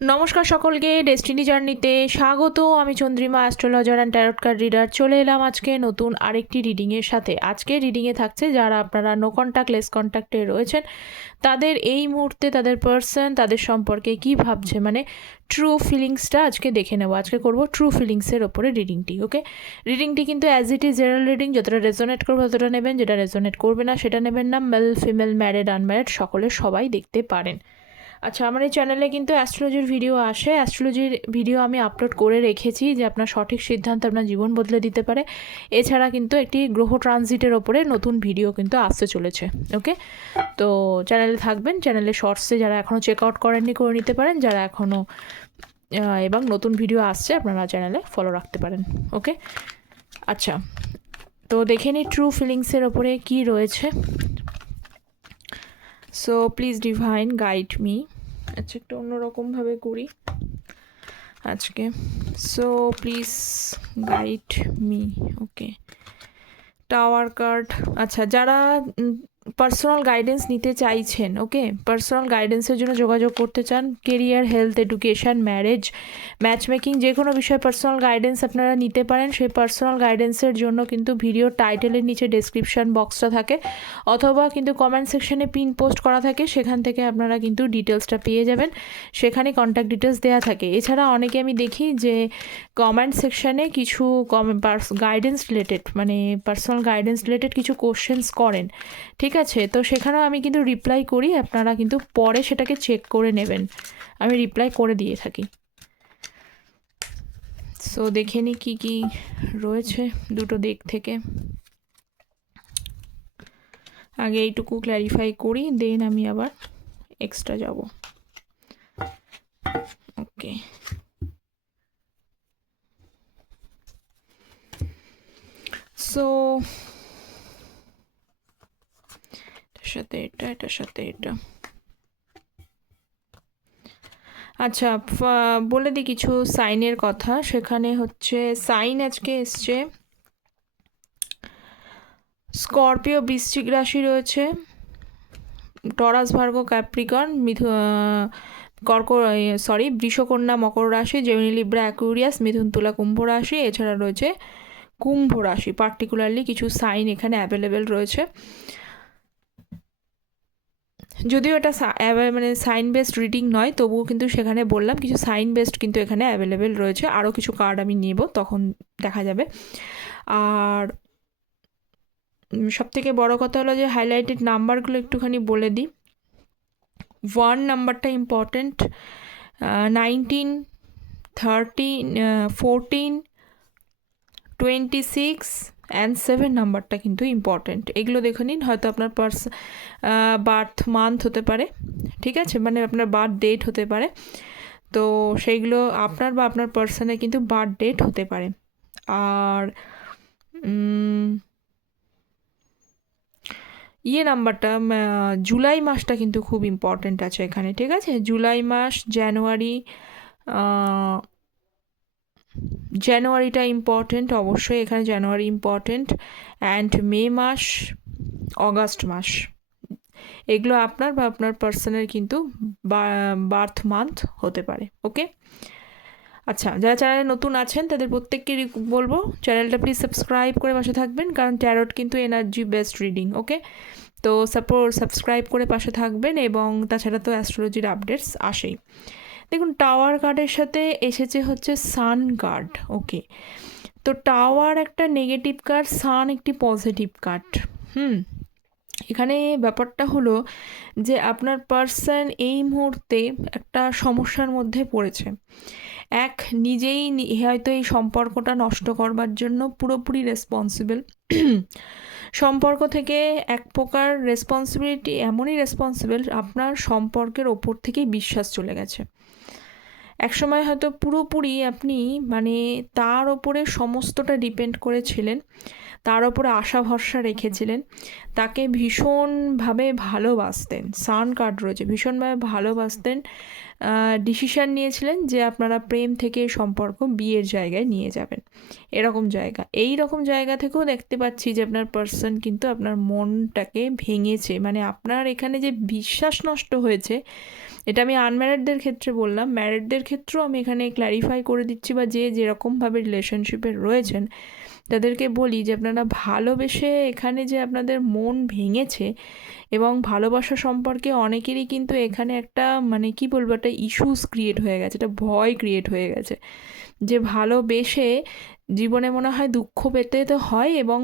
নমস্কার সকলকে ডেস্টিনি জার্নিতে স্বাগত। আমি Chandrima astrologer and tarot card reader চলে এলাম আজকে নতুন আরেকটি রিডিংয়ের সাথে। আজকে রিডিংয়ে থাকছে যারা আপনারা নো কন্ট্যাক্ট লেস কন্ট্যাক্টে রয়েছেন, তাদের এই মুহূর্তে তাদের পার্সন তাদের সম্পর্কে কি ভাবছে মানে ট্রু ফিলিংসটা আজকে দেখে নেব। আজকে করব ট্রু ফিলিংসের ওপরে রিডিংটি ওকে রিডিংটি কিন্তু as it is general reading যতটা রেজোনেট করবে ততটা নেবেন, যেটা রেজোনেট করবে না সেটা নেবেন না মেল ফিমেল ম্যারিড আনম্যারিড সকলে সবাই দেখতে পারেন। আচ্ছা আমার এই চ্যানেলে কিন্তু অ্যাস্ট্রোলজির ভিডিও আসে। অ্যাস্ট্রোলজির ভিডিও আমি আপলোড করে রেখেছি যে আপনার সঠিক সিদ্ধান্ত আপনার জীবন বদলে দিতে পারে। এছাড়া কিন্তু একটি গ্রহ ট্রানজিটের ওপরে নতুন ভিডিও কিন্তু আসতে চলেছে ওকে তো চ্যানেলে থাকবেন চ্যানেলে শর্টসে যারা এখনও চেক আউট করেননি করে নিতে পারেন। যারা এখনও এবং নতুন ভিডিও আসছে, আপনারা চ্যানেলে ফলো রাখতে পারেন ওকে আচ্ছা তো দেখে নিই ট্রু ফিলিংসের ওপরে কি রয়েছে। So please divine guide me আচ্ছা একটু অন্যরকমভাবে করি। আজকে। So please guide me okay tower card আচ্ছা যারা পার্সোনাল গাইডেন্স নিতে চাইছেন ওকে পার্সোনাল গাইডেন্সের জন্য যোগাযোগ করতে চান career health education marriage matchmaking যে কোনো বিষয়ে পার্সোনাল গাইডেন্স আপনারা নিতে পারেন, সেই পার্সোনাল গাইডেন্সের জন্য কিন্তু ভিডিও টাইটেলের নিচে ডেসক্রিপশান বক্সটা থাকে, অথবা কিন্তু কমেন্ট সেকশনে পিন পোস্ট করা থাকে, সেখান থেকে আপনারা কিন্তু ডিটেলসটা পেয়ে যাবেন, সেখানে কন্ট্যাক্ট ডিটেলস দেওয়া থাকে। এছাড়া অনেকে আমি দেখি যে কমেন্ট সেকশানে কিছু গাইডেন্স রিলেটেড মানে পার্সোনাল গাইডেন্স রিলেটেড কিছু কোশ্চেন্স করেন, ঠিক আছে? তো সেখানেও আমি কিন্তু রিপ্লাই করি, আপনারা কিন্তু পরে সেটাকে চেক করে নেবেন। আমি রিপ্লাই করে দিয়ে থাকি। সো দেখে নিই কী কী রয়েছে দুটো দিক থেকে। আগে এইটুকু ক্ল্যারিফাই করি দেন আমি আবার এক্সট্রা যাব। ওকে সো এটার সাথে এটা সাথে এটা। আচ্ছা বলে দিই কিছু সাইনের কথা। সেখানে হচ্ছে, সাইন আজকে এসছে। স্করপিও বৃশ্চিক রাশি রয়েছে। টরাস, ভার্গ, ক্যাপ্রিকন, মিথু কর্ক সরি, বৃষকন্যা, মকর রাশি, জেমিনি, লিব্রা, অ্যাকুরিয়াস, মিথুন, তুলা, কুম্ভ রাশি, এছাড়া রয়েছে কুম্ভ রাশি। পার্টিকুলারলি কিছু সাইন এখানে অ্যাভেলেবেল রয়েছে। যদিও এটা মানে সাইন বেসড রিডিং নয়, তবুও কিন্তু সেখানে বললাম কিছু সাইন বেসড কিন্তু এখানে অ্যাভেলেবেল রয়েছে। আরও কিছু কার্ড আমি নেব, তখন দেখা যাবে। আর সবথেকে বড় কথা হলো যে হাইলাইটেড নাম্বারগুলো একটুখানি বলে দিই। ওয়ান নাম্বারটা important nineteen thirteen fourteen twenty six and seven নাম্বারটা কিন্তু ইম্পর্টেন্ট এগুলো দেখে নিন, হয়তো আপনার পার্স বার্থ মান্থ হতে পারে, ঠিক আছে? মানে আপনার বার্থ ডেট হতে পারে। তো সেইগুলো আপনার বা আপনার পার্সনের কিন্তু বার্থ ডেট হতে পারে। আর ইয়ে নাম্বারটা জুলাই মাসটা কিন্তু খুব ইম্পর্ট্যান্ট আছে এখানে, ঠিক আছে? জুলাই মাস, জানুয়ারি জানুয়ারিটা ইম্পর্টেন্ট অবশ্যই এখানে জানুয়ারি ইম্পর্টেন্ট অ্যান্ড মে মাস অগাস্ট মাস। এগুলো আপনার বা আপনার পার্সনের কিন্তু বার্থ মান্থ হতে পারে ওকে আচ্ছা যারা চ্যানেলে নতুন আছেন, তাদের প্রত্যেককে বলব চ্যানেলটা প্লিজ সাবস্ক্রাইব করে পাশে থাকবেন, কারণ ট্যারট কিন্তু এনার্জি বেস্ট রিডিং ওকে তো সাপোর্ট সাবস্ক্রাইব করে পাশে থাকবেন এবং তাছাড়া তো অ্যাস্ট্রোলজির আপডেটস আসেই। দেখুন টাওয়ার কার্ডের সাথে এসেছে হচ্ছে সান কার্ড ওকে তো টাওয়ার একটা নেগেটিভ কার্ড সান একটি পজিটিভ কার্ড হুম। এখানে ব্যাপারটা হলো যে আপনার পার্সন এই মুহূর্তে একটা সমস্যার মধ্যে পড়েছে। এক, নিজেই হয়তো এই সম্পর্কটা নষ্ট করবার জন্য পুরোপুরি রেসপন্সিবল সম্পর্ক থেকে এক প্রকার রেসপন্সিবিলিটি এমনই রেসপন্সিবল আপনার সম্পর্কের ওপর থেকেই বিশ্বাস চলে গেছে। একসময় হয়তো পুরোপুরি আপনি মানে তার ওপরে সমস্তটা ডিপেন্ড করেছিলেন, তার ওপরে আশা ভরসা রেখেছিলেন, তাকে ভীষণভাবে ভালোবাসতেন সান কার্ড রয়েছে, ভীষণভাবে ভালোবাসতেন ডিসিশান নিয়েছিলেন যে আপনারা প্রেম থেকে সম্পর্ক বিয়ের জায়গায় নিয়ে যাবেন। এরকম জায়গা। এই রকম জায়গা থেকেও দেখতে পাচ্ছি যে আপনার পার্সন কিন্তু আপনার মনটাকে ভেঙেছে। মানে আপনার এখানে যে বিশ্বাস নষ্ট হয়েছে এটা আমি আনম্যারিডদের ক্ষেত্রে বললাম। ম্যারিডদের ক্ষেত্রেও আমি এখানে ক্ল্যারিফাই করে দিচ্ছি বা যে যেরকমভাবে রিলেশনশিপে রয়েছেন, তাদেরকে বলি যে আপনারা ভালোবেসে এখানে যে আপনাদের মন ভেঙেছে এবং ভালোবাসা সম্পর্কে অনেকেরই কিন্তু এখানে একটা মানে কি বলব? একটা ইস্যুস ক্রিয়েট হয়ে গেছে, একটা ভয় ক্রিয়েট হয়ে গেছে। যে ভালোবেসে জীবনে মনে হয় দুঃখ পেতে তো হয় এবং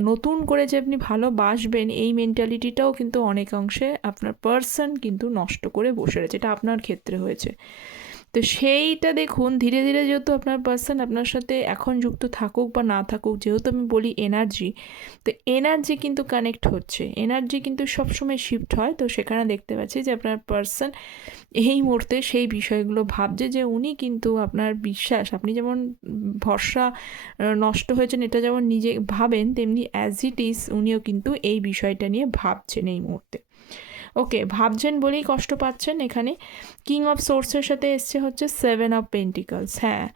নতুন করে যে আপনি ভালোবাসবেন, এই মেন্টালিটিটাও কিন্তু অনেকাংশে আপনার পার্সন কিন্তু নষ্ট করে বসে রয়েছে। এটা আপনার ক্ষেত্রে হয়েছে। তো সেইটা দেখুন, ধীরে ধীরে যেহেতু আপনার পার্সন আপনার সাথে এখন যুক্ত থাকুক বা না থাকুক, যেহেতু আমি বলি এনার্জি তো এনার্জি কিন্তু কানেক্ট হচ্ছে। এনার্জি কিন্তু সবসময় শিফট হয়, তো সেখানে দেখতে পাচ্ছি যে আপনার পার্সন এই মুহূর্তে সেই বিষয়গুলো ভাবছে যে উনি কিন্তু আপনার বিশ্বাস, আপনি যেমন ভরসা নষ্ট হয়েছেন, এটা যেমন নিজে ভাবেন, তেমনি অ্যাজ ইট ইজ উনিও কিন্তু এই বিষয়টা নিয়ে ভাবছেন এই মুহূর্তে। ওকে ভাবছেন বলেই কষ্ট পাচ্ছেন এখানে। কিং অফ সোর্সের সাথে এসছে হচ্ছে সেভেন অফ পেন্টিকলস হ্যাঁ।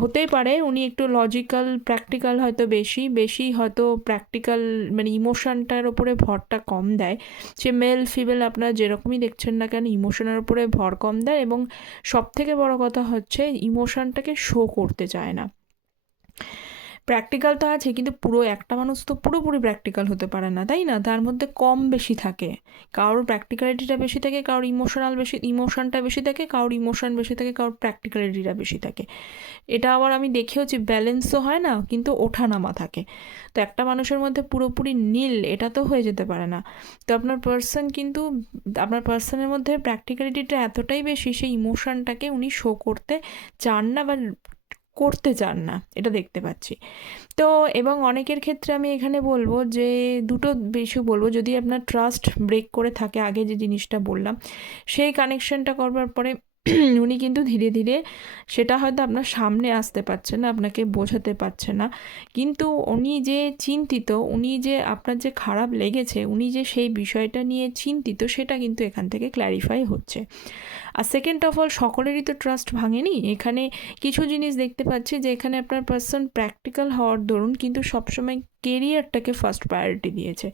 হতেই পারে, উনি একটু লজিক্যাল প্র্যাকটিক্যাল হয়তো বেশি বেশি হয়তো প্র্যাকটিক্যাল মানে ইমোশনটার ওপরে ভরটা কম দেয়। সে মেল ফিমেল আপনারা যেরকমই দেখছেন না কেন ইমোশনের ওপরে ভর কম দেয় এবং সব থেকে বড় কথা হচ্ছে ইমোশনটাকে শো করতে চায় না। প্র্যাকটিক্যাল তো আছে, কিন্তু পুরো একটা মানুষ তো পুরোপুরি প্র্যাকটিক্যাল হতে পারে না, তাই না? তার মধ্যে কম বেশি থাকে। কারোর প্র্যাকটিক্যালিটিটা বেশি থাকে, কারোর ইমোশনাল বেশি ইমোশনটা বেশি থাকে, কারোর ইমোশন বেশি থাকে, কারোর প্র্যাকটিক্যালিটিটা বেশি থাকে। এটা আবার আমি দেখেওছি ব্যালেন্সও হয় না, কিন্তু ওঠানামা থাকে। তো একটা মানুষের মধ্যে পুরোপুরি নীল, এটা তো হয়ে যেতে পারে না। তো আপনার পার্সন কিন্তু, আপনার পার্সনের মধ্যে প্র্যাকটিক্যালিটিটা এতটাই বেশি, সেই ইমোশনটাকে উনি শো করতে চান না বা করতে চান না, এটা দেখতে পাচ্ছি। তো এবং অনেকের ক্ষেত্রে আমি এখানে বলব যে, দুটো বেশি বলব। যদি আপনার ট্রাস্ট ব্রেক করে থাকে, আগে যে জিনিসটা বললাম, সেই কানেকশনটা করবার পরে উনি কিন্তু ধীরে ধীরে সেটা হয়তো আপনার সামনে আসতে পারছে না, আপনাকে বোঝাতে পারছে না। কিন্তু উনি যে চিন্তিত, উনি যে আপনার যে খারাপ লেগেছে, উনি যে সেই বিষয়টা নিয়ে চিন্তিত, সেটা কিন্তু এখান থেকে ক্ল্যারিফাই হচ্ছে। আর সেকেন্ড অফ অল সকলেরই তো ট্রাস্ট ভাঙেনি। এখানে কিছু জিনিস দেখতে পাচ্ছি যে এখানে আপনার পার্সন প্র্যাকটিক্যাল হওয়ার দরুন কিন্তু সবসময় কেরিয়ারটাকে ফার্স্ট প্রায়োরিটি দিয়েছে।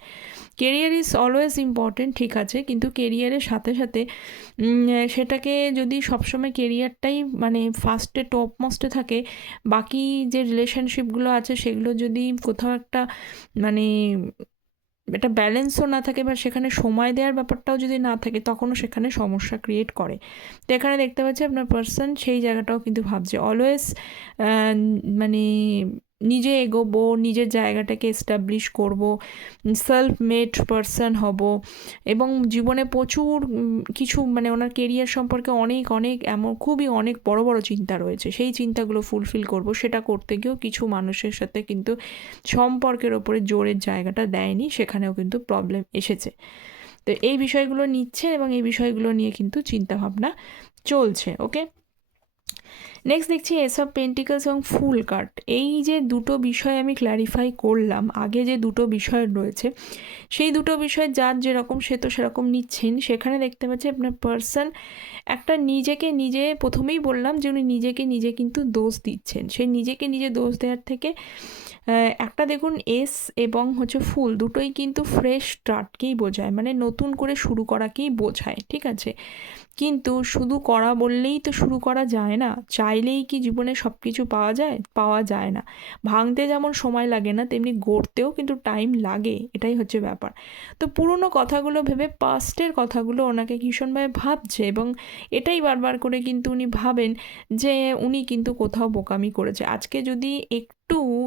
কেরিয়ার ইজ অলওয়েজ ইম্পর্টেন্ট ঠিক আছে, কিন্তু কেরিয়ারের সাথে সাথে সেটাকে যদি সবসময় কেরিয়ারটাই মানে ফার্স্টে টপ মোস্টে থাকে, বাকি যে রিলেশনশিপগুলো আছে, সেগুলো যদি কোথাও একটা মানে একটা ব্যালেন্সও না থাকে বা সেখানে সময় দেওয়ার ব্যাপারটাও যদি না থাকে, তখনও সেখানে সমস্যা ক্রিয়েট করে। তো এখানে দেখতে পাচ্ছি আপনার পার্সন সেই জায়গাটাও কিন্তু ভাবছে। অলওয়েজ মানে নিজে এগোবো, নিজের জায়গাটাকে এস্টাবলিশ করব সেলফ মেড পারসন হব এবং জীবনে প্রচুর কিছু মানে ওনার কেরিয়ার সম্পর্কে অনেক অনেক এমন, খুবই অনেক বড় বড় চিন্তা রয়েছে। সেই চিন্তাগুলো ফুলফিল করব। সেটা করতে গিয়েও কিছু মানুষের সাথে কিন্তু সম্পর্কের ওপরে জোরের জায়গাটা দেয়নি, সেখানেও কিন্তু প্রবলেম এসেছে। তো এই বিষয়গুলো নিচ্ছে এবং এই বিষয়গুলো নিয়ে কিন্তু চিন্তাভাবনা চলছে ওকে নেক্সট দেখছি এসব পেন্টিকলস এবং ফুল কাট এই যে দুটো বিষয় আমি ক্ল্যারিফাই করলাম, আগে যে দুটো বিষয় রয়েছে, সেই দুটো বিষয় যার যেরকম সে তো সেরকম নিচ্ছেন। সেখানে দেখতে পাচ্ছি আপনার পার্সন একটা নিজেকে নিজে প্রথমেই বললাম যে উনি নিজেকে নিজে কিন্তু দোষ দিচ্ছেন। সেই নিজেকে নিজে দোষ দেওয়ার থেকে একটা দেখুন এস এবং হচ্ছে ফুল দুটোই কিন্তু ফ্রেশ স্টার্টকেই বোঝায় মানে নতুন করে শুরু করাকেই বোঝায়, ঠিক আছে? কিন্তু শুধু করা বললেই তো শুরু করা যায় না চাইলেই কি জীবনে সব কিছু পাওয়া যায়? পাওয়া যায় না। ভাঙতে যেমন সময় লাগে না, তেমনি গড়তেও কিন্তু টাইম লাগে। এটাই হচ্ছে ব্যাপার। তো পুরনো কথাগুলো ভেবে পাস্টের কথাগুলো ওনাকে ভীষণভাবে ভাবছে এবং এটাই বারবার করে কিন্তু উনি ভাবেন যে উনি কিন্তু কোথাও বোকামি করেছে। আজকে যদি একটু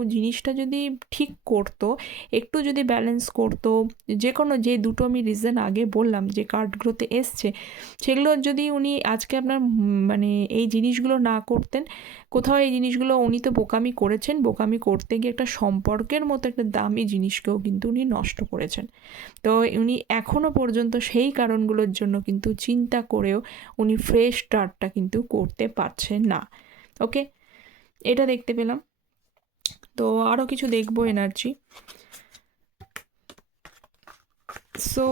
জিনিসটা যদি ঠিক করতো, একটু যদি ব্যালেন্স করতো যে কোনো যে দুটো আমি রিজন আগে বললাম যে কার্ডগুলোতে এসছে, সেগুলো যদি উনি আজকে আপনার মানে এই জিনিসগুলো না করতেন, কোথাও এই জিনিসগুলো উনি তো বোকামি করেছেন, বোকামি করতে গিয়ে একটা সম্পর্কের মতো একটা দামি জিনিসকেও কিন্তু উনি নষ্ট করেছেন। তো উনি এখনও পর্যন্ত সেই কারণগুলোর জন্য কিন্তু চিন্তা করেও উনি ফ্রেশ স্টার্টটা কিন্তু করতে পারছেন না। ওকে এটা দেখতে পেলাম। তো আরও কিছু দেখব energy. So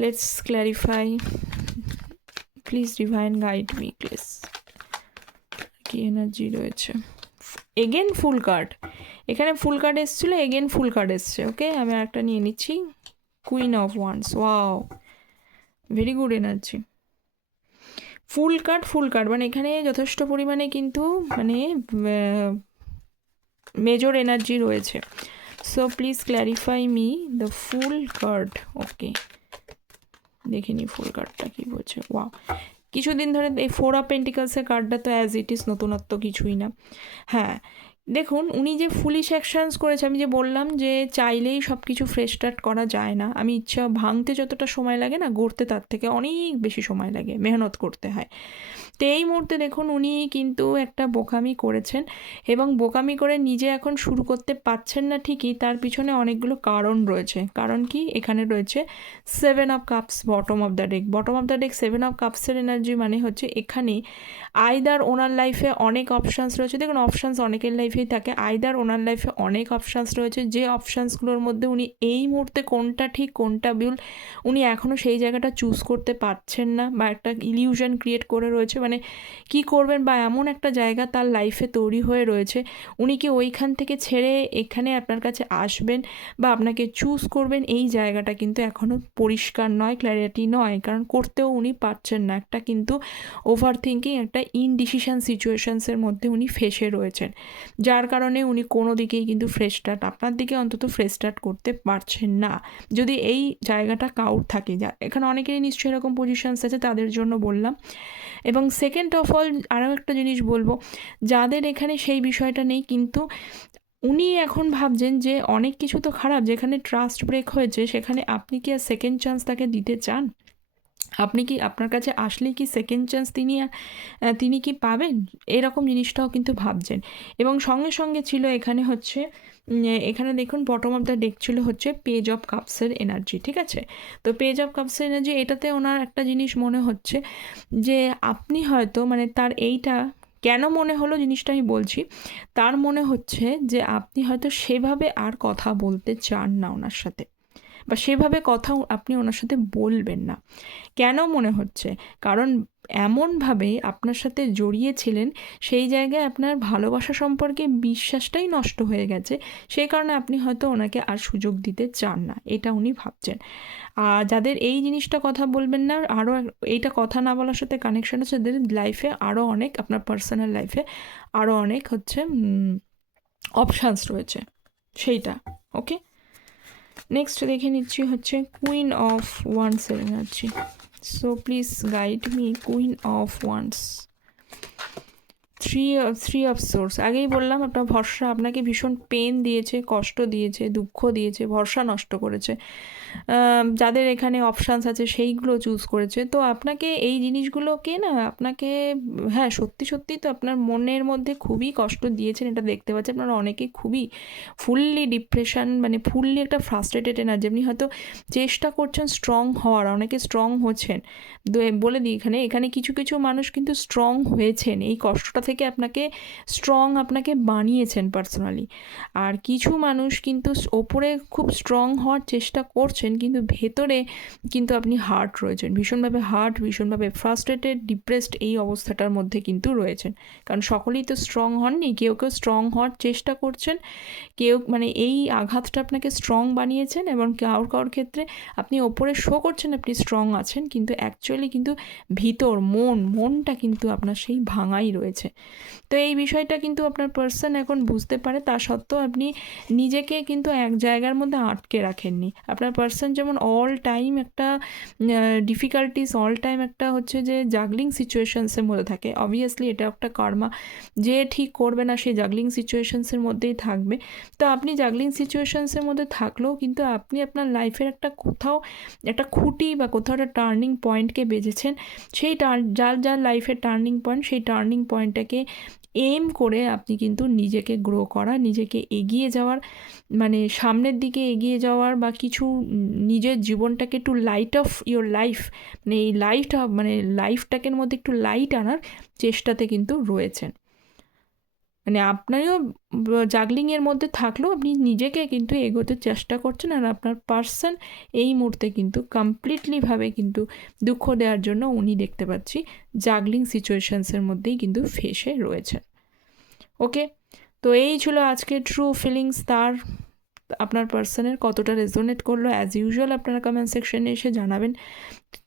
let's clarify please divine guide me please কি এনার্জি রয়েছে? এগেন ফুল কার্ড এখানে ফুল কার্ড এসেছিল এগেন ফুল কার্ড এসছে ওকে আমি আরেকটা নিয়ে নিচ্ছি। Queen of wands wow very good energy fool card fool card মানে এখানে যথেষ্ট পরিমাণে কিন্তু মানে মেজর এনার্জি রয়েছে। So please clarify me the fool card okay দেখে নি ফুল কার্ডটা কী বলছে ওয়া কিছুদিন ধরে এই ফোর পেন্টিকালসের কার্ডটা তো অ্যাজ ইট ইজ নতুনত্ব কিছুই না। হ্যাঁ দেখুন, উনি যে ফুলি অ্যাকশানস করেছে, আমি যে বললাম যে চাইলেই সব কিছু ফ্রেশ স্টার্ট করা যায় না। আমি ইচ্ছা ভাঙতে যতটা সময় লাগে না, গড়তে তার থেকে অনেক বেশি সময় লাগে, মেহনত করতে হয়। তো এই মুহূর্তে দেখুন, উনি কিন্তু একটা বোকামি করেছেন এবং বোকামি করে নিজে এখন শুরু করতে পারছেন না ঠিকই, তার পিছনে অনেকগুলো কারণ রয়েছে। কারণ কি? এখানে রয়েছে seven of cups bottom of the deck bottom of the deck seven of কাপসের energy মানে হচ্ছে এখানে আইদার ওনার লাইফে অনেক অপশানস রয়েছে। দেখুন অপশানস অনেকের লাইফেই থাকে আইদার ওনার লাইফে অনেক অপশানস রয়েছে, যে অপশানসগুলোর মধ্যে উনি এই মুহূর্তে কোনটা ঠিক, কোনটা বিউল উনি এখনও সেই জায়গাটা চুজ করতে পারছেন না বা একটা ইলিউশন ক্রিয়েট করে রয়েছে। মানে কি করবেন বা এমন একটা জায়গা তার লাইফে তৈরি হয়ে রয়েছে, উনি কি ওইখান থেকে ছেড়ে এখানে আপনার কাছে আসবেন বা আপনাকে চুজ করবেন, এই জায়গাটা কিন্তু এখনও পরিষ্কার নয় ক্ল্যারিটি নয়, কারণ করতেও উনি পারছেন না। একটা কিন্তু ওভার থিঙ্কিং একটা ইনডিসিশন সিচুয়েশনসের মধ্যে উনি ফেসে রয়েছেন। যার কারণে উনি কোনো দিকেই কিন্তু ফ্রেশ স্টার্ট আপনার দিকে অন্তত ফ্রেশ স্টার্ট করতে পারছেন না। যদি এই জায়গাটা কাউর থাকে, যা এখানে অনেকেরই নিশ্চয়ই এরকম পজিশনস আছে, তাদের জন্য বললাম। এবং সেকেন্ড অফ অল আরও একটা জিনিস বলব, যাদের এখানে সেই বিষয়টা নেই, কিন্তু উনি এখন ভাবছেন যে অনেক কিছু তো খারাপ, যেখানে ট্রাস্ট ব্রেক হয়েছে, সেখানে আপনি কি আর সেকেন্ড চান্স তাকে দিতে চান? আপনি কি আপনার কাছে আসলেই কি সেকেন্ড চান্স তিনি তিনি কি পাবেন? এরকম জিনিসটাও কিন্তু ভাবছেন। এবং সঙ্গে সঙ্গে ছিল এখানে হচ্ছে এখানে দেখুন বটম অফ দ্য ডেক ছিল হচ্ছে পেজ অফ কাপসের এনার্জি ঠিক আছে? তো পেজ অফ কাপসের এনার্জি এটাতে ওনার একটা জিনিস মনে হচ্ছে যে আপনি হয়তো মানে তার এইটা কেন মনে হলো জিনিসটা আমি বলছি, তার মনে হচ্ছে যে আপনি হয়তো সেভাবে আর কথা বলতে চান না ওনার সাথে। বা সেভাবে কথা আপনি ওনার সাথে বলবেন না। কেন মনে হচ্ছে? কারণ এমনভাবে আপনার সাথে জড়িয়েছিলেন, সেই জায়গায় আপনার ভালোবাসা সম্পর্কে বিশ্বাসটাই নষ্ট হয়ে গেছে, সেই কারণে আপনি হয়তো ওনাকে আর সুযোগ দিতে চান না, এটা উনি ভাবছেন। আর যাদের এই জিনিসটা কথা বলবেন না, আরও এইটা কথা না বলার সাথে কানেকশন আছে যাদের লাইফে আরও অনেক, আপনার পার্সোনাল লাইফে আরও অনেক হচ্ছে অপশানস রয়েছে, সেইটা ওকে নেক্সট দেখে নিচ্ছি হচ্ছে queen of ওয়ান্সের energy. So please guide me queen of wands three three of swords আগেই বললাম, আপনার ভরসা আপনাকে ভীষণ পেন দিয়েছে, কষ্ট দিয়েছে, দুঃখ দিয়েছে, ভরসা নষ্ট করেছে। যাদের এখানে অপশানস আছে, সেইগুলো চুজ করেছে। তো আপনাকে এই জিনিসগুলোকে না, আপনাকে হ্যাঁ সত্যি সত্যি তো আপনার মনের মধ্যে খুবই কষ্ট দিয়েছেন, এটা দেখতে পাচ্ছেন আপনারা অনেকে খুবই ফুললি ডিপ্রেশন মানে ফুললি একটা ফ্রাস্ট্রেটেড এনার্জি। আপনি হয়তো চেষ্টা করছেন স্ট্রং হওয়ার, অনেকে স্ট্রং হচ্ছেন। বলে দিই এখানে এখানে কিছু কিছু মানুষ কিন্তু স্ট্রং হয়েছেন। এই কষ্টটা থেকে আপনাকে স্ট্রং আপনাকে বানিয়েছেন পার্সোনালি আর কিছু মানুষ কিন্তু ওপরে খুব স্ট্রং হওয়ার চেষ্টা করছেন, কিন্তু ভেতরে কিন্তু আপনি হার্ট রয়েছেন। ভীষণভাবে হার্ট ভীষণভাবে ফ্রাস্ট্রেটেড ডিপ্রেসড এই অবস্থাটার মধ্যে কিন্তু রয়েছেন। কারণ সকলেই তো স্ট্রং হননি, কেউ কেউ স্ট্রং হওয়ার চেষ্টা করছেন, কেউ মানে এই আঘাতটা আপনাকে স্ট্রং বানিয়েছেন এবং কারোর কারোর ক্ষেত্রে আপনি ওপরে শো করছেন আপনি স্ট্রং আছেন, কিন্তু অ্যাকচুয়ালি কিন্তু ভিতর, মন, মনটা কিন্তু আপনার সেই ভাঙাই রয়েছে। তো এই বিষয়টা কিন্তু আপনার পার্সন এখন বুঝতে পারে, তা সত্ত্বেও আপনি নিজেকে কিন্তু এক জায়গার মধ্যে আটকে রাখেননি। আপনার পার্সন যেমন অল টাইম একটা ডিফিকাল্টিস অল টাইম একটা হচ্ছে যে জাগলিং সিচুয়েশনসের মধ্যে থাকে। অবভিয়াসলি এটা একটা কর্মা যে ঠিক করবে না সেই জাগলিং সিচুয়েশনসের মধ্যেই থাকবে। তো আপনি জাগলিং সিচুয়েশনসের মধ্যে থাকলেও কিন্তু আপনি আপনার লাইফের একটা কোথাও, একটা খুঁটি বা কোথাও একটা টার্নিং পয়েন্টকে বেজেছেন সেই টার্ন যার যার লাইফের টার্নিং পয়েন্ট সেই টার্নিং পয়েন্টটাকে এম করে আপনি কিন্তু নিজেকে গ্রো করা, নিজেকে এগিয়ে যাওয়ার মানে সামনের দিকে এগিয়ে যাওয়ার বা কিছু নিজের জীবনটাকে একটু লাইট অফ ইওর লাইফ মানে এই লাইফটা মানে লাইফটাকের মধ্যে একটু লাইট আনার চেষ্টাতে কিন্তু রয়েছেন। মানে আপনারও জাগলিংয়ের মধ্যে থাকলেও আপনি নিজেকে কিন্তু এগোতে চেষ্টা করছেন আর আপনার পার্সন এই মুহূর্তে কিন্তু কমপ্লিটলিভাবে কিন্তু দুঃখ দেওয়ার জন্য উনি দেখতে পাচ্ছি জাগলিং সিচুয়েশানসের মধ্যেই কিন্তু ফেসে রয়েছেন। ওকে তো এই ছিল আজকে ট্রু ফিলিংস তার আপনার পার্সনের কতটা রেজোনেট করল। অ্যাজ ইউজুয়াল আপনারা কমেন্ট সেকশনে এসে জানাবেন।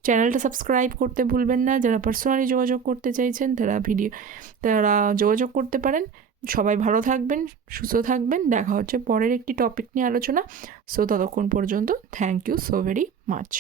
চ্যানেলটা সাবস্ক্রাইব করতে ভুলবেন না। যারা পার্সোনালি যোগাযোগ করতে চাইছেন, তারা ভিডিও তারা যোগাযোগ করতে পারেন। সবাই ভালো থাকবেন, সুস্থ থাকবেন। দেখা হচ্ছে পরের একটি টপিক নিয়ে আলোচনা। সো ততক্ষণ পর্যন্ত thank you so very much